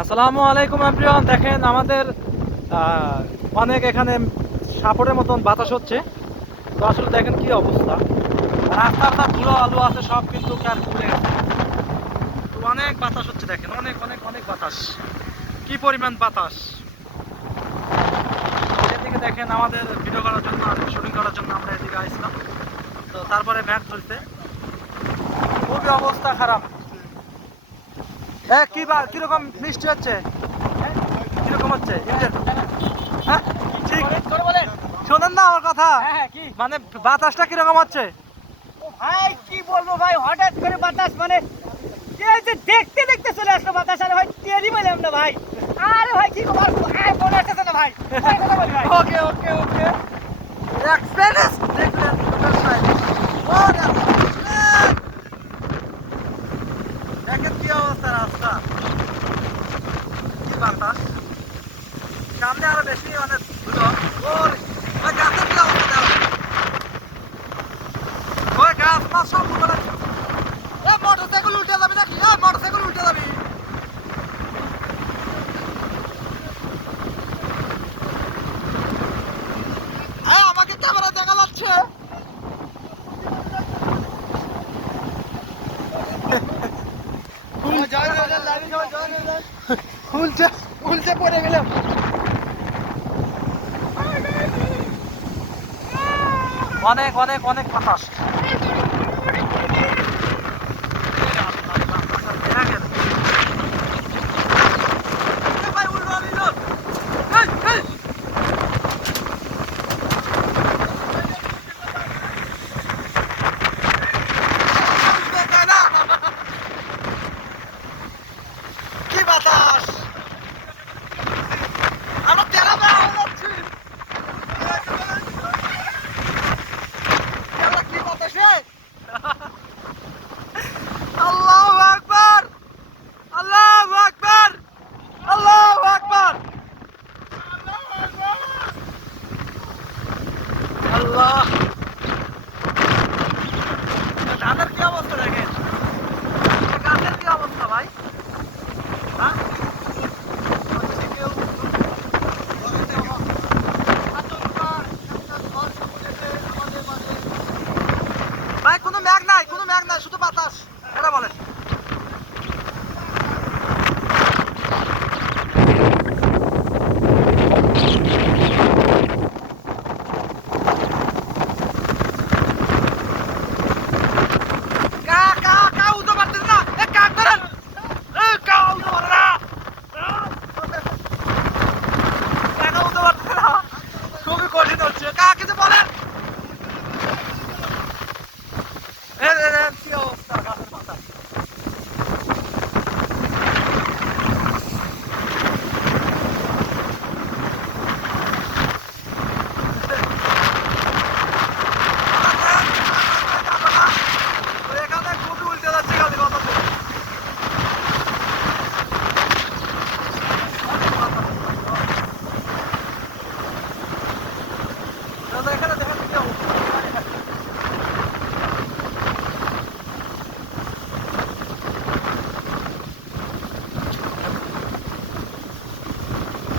আসসালামু আলাইকুম এভরিওয়ান। দেখেন আমাদের অনেক এখানে সাপোর্টের মতন বাতাস হচ্ছে। তো আসলে দেখেন কি অবস্থা, রাস্তার ধুলো আলু আছে সব কিন্তু উড়ে গেছে। তো অনেক বাতাস হচ্ছে, দেখেন অনেক অনেক অনেক বাতাস, কি পরিমাণ বাতাস। এদিকে দেখেন আমাদের ভিডিও করার জন্য শুটিং করার জন্য আমরা এদিকে আসলাম। তো তারপরে ম্যাচ চলছে, খুবই অবস্থা খারাপ। কিরকম বৃষ্টি হচ্ছে, কিরকম হচ্ছে হ্যাঁ ঠিক শোনেন না আমার কথা। মানে বাতাসটা কিরকম হচ্ছে ভাই, কি বলবো ভাই, হঠাৎ করে বাতাস, মানে এই যে দেখতে দেখতে চলে আসলো বাতাস। আরে ভাই টেরই পেলাম না ভাই। আরে ভাই কি খবর, মনে আসতেছে না ভাই। ভাই কথা বলি ভাই। ওকে ওকে ওকে এক্সপেরিয়েন্স দেখলেন দেখেন কি অবস্থা, রাস্তা কি বাতাস, সামনে আরো বেশি মানে ধুলো। ওই গাছের কি অবস্থা, ওই গাছ মাছ সব উঠে যাবে। মোটরসাইকেল উল্টে যাবে নাকি, মোটরসাইকেল উল্টে যাবি। আমাকে ক্যামেরা দেখা যাচ্ছে। উল্টে উল্টে পড়ে গেলাম। অনেক অনেক অনেক বাতাস। কি বাতাস, আমরা তেরা বেড়া হয়ে যাচ্ছি। কি বাতাস রে, আল্লাহু আকবার, আল্লাহু আকবার, আল্লাহু আকবার, আল্লাহ। গাছের কি অবস্থা দেখেন, গাছের কি অবস্থা ভাই, হ্যাঁ? ভাই কোনো ম্যাগ নাই, কোনো ম্যাগ নাই, শুধু বাতাস। এটা বলেন খুবই কঠিন হচ্ছে, কিছু বলেন। কি অবস্থা গাছের পাতা, এখানে খুবই উল্টে যাচ্ছে খালি বাতাসে। এখানে দেখেন কি অবস্থা,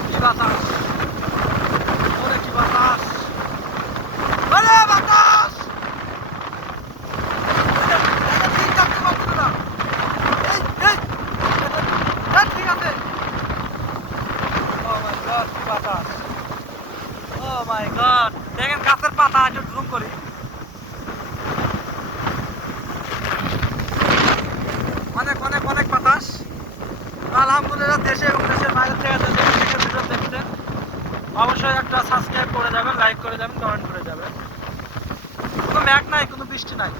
কি বাতাস, ওরে কি বাতাস, ওরে বাতাস। ঠিক আছে বন্ধুরা, এই এই ঠিক আছে। ও মাই গড কি বাতাস, ও মাই গড। দেখেন গাছের পাতা, একটু জুম করি, অনেক অনেক অনেক বাতাস। আলহামদুলিল্লাহ, দেশে এবং দেশের বাইরে থেকে ভিডিও দেখছেন অবশ্যই একটা সাবস্ক্রাইব করে যাবেন, লাইক করে যাবেন, কমেন্ট করে যাবেন। কোনো ম্যাগ নাই, কোনো বৃষ্টি নাই।